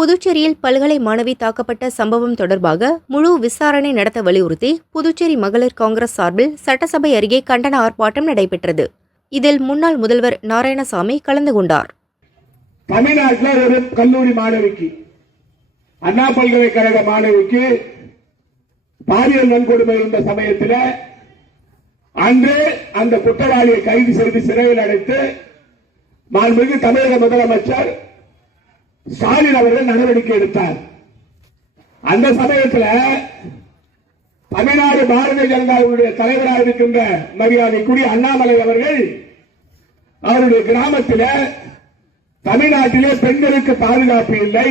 புதுச்சேரியில் பல்கலை மாணவி தாக்கப்பட்ட சம்பவம் தொடர்பாக முழு விசாரணை நடத்த வலியுறுத்தி புதுச்சேரி மகளிர் காங்கிரஸ் சார்பில் சட்டசபை அருகே கண்டன ஆர்ப்பாட்டம் நடைபெற்றது. இதில் முன்னாள் முதல்வர் நாராயணசாமி கலந்து கொண்டார். தமிழ்நாட்டில் ஒரு கல்லூரி மாணவிக்கு அண்ணா பல்கலைக்கழக மாணவிக்கு பாலியல் வன்கொடுமை இருந்த சமயத்தில் அன்று அந்த குற்றவாளியை கைது செய்து சிறையில் அடைத்து மாண்புமிகு தமிழக முதலமைச்சர் ஸ்டாலின் அவர்கள் நடவடிக்கை எடுத்தார். அந்த சமயத்தில் தமிழ்நாடு பாரதிய ஜனதாவுடைய தலைவராக இருக்கின்ற மரியாதைக்குரிய அண்ணாமலை அவர்கள் அவருடைய கிராமத்தில் தமிழ்நாட்டிலே பெண்களுக்கு பாதுகாப்பு இல்லை.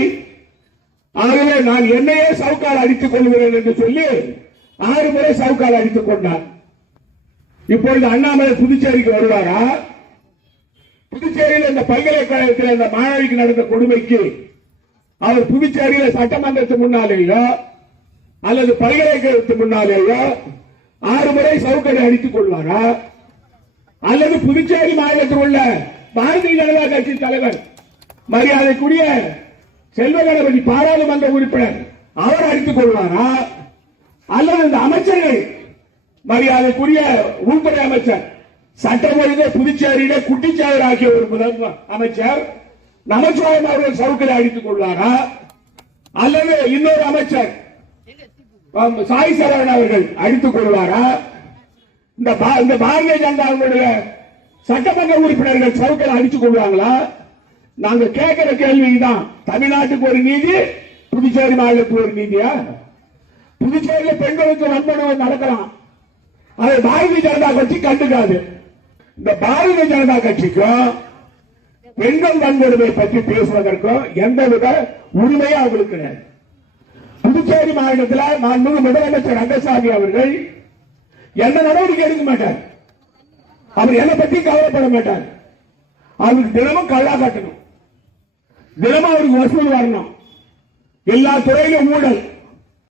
ஆகவே நான் என்னையே சவுக்கால் அடித்துக் கொள்கிறேன் என்று சொல்லி ஆறு முறை சவுக்கால் அடித்துக் கொண்டார். இப்பொழுது அண்ணாமலை புதுச்சேரிக்கு வருவாரா? புதுச்சேரியில் இந்த பல்கலைக்கழகத்தில் இந்த மாணவிக்கு நடந்த கொடுமைக்கு அவர் புதுச்சேரியில் சட்டமன்றத்து முன்னாலேயோ அல்லது பல்கலைக்கழகத்து முன்னாலேயோ ஆறு முறை சவுக்கடை அடித்துக் கொள்வாரா? அல்லது புதுச்சேரி மாநிலத்தில் உள்ள பாரதிய ஜனதா கட்சி தலைவர் மரியாதைக்குரிய செல்வ கணபதி பாராளுமன்ற உறுப்பினர் அவர் அடித்துக் கொள்வாரா? அல்லது இந்த அமைச்சர்கள் மரியாதைக்குரிய உள்துறை அமைச்சர் சட்டம் ஒழுங்கு புதுச்சேரியிலே ஆகிய ஒரு முதல் அமைச்சர் நமச்சிவாயம் அவர்கள் சவுக்கரை அடித்துக் கொள்வாரா? அல்லது இன்னொரு அமைச்சர் சாய் சரவணன் அவர்கள் அடித்துக் கொள்வாரா? இந்த பா- இந்த பாரதிய ஜனதாவுடைய சட்டமன்ற உறுப்பினர்கள் சவுக்கரை அடித்துக் கொள்வாங்களா? நாங்க கேட்கிற கேள்விதான். தமிழ்நாட்டுக்கு ஒரு நீதி புதுச்சேரி மாநிலத்துக்கு ஒரு நீதியா? புதுச்சேரியில பெண்களுக்கு வன்கொடுமை நடக்கலாம். அதை பாரதிய ஜனதா கட்சி கண்டுக்காது. இந்த பாரதிய ஜனதா கட்சிக்கும் பெண்கள் வன்கொடுமை பற்றி பேசுவதற்கும் எந்தவித உரிமையும் அவங்களுக்கு கிடையாது. புதுச்சேரி மாநிலத்தில் மாண்புமிகு முதலமைச்சர் ரங்கசாமி அவர்கள் எந்த நடவடிக்கை எடுக்க மாட்டார். அவர் என்னை பத்தி கவலைப்பட மாட்டார். அவருக்கு தினமும் கள்ளா காட்டணும். தினமும் அவருக்கு வசூல் வரணும். எல்லா துறையிலும் ஊழல்.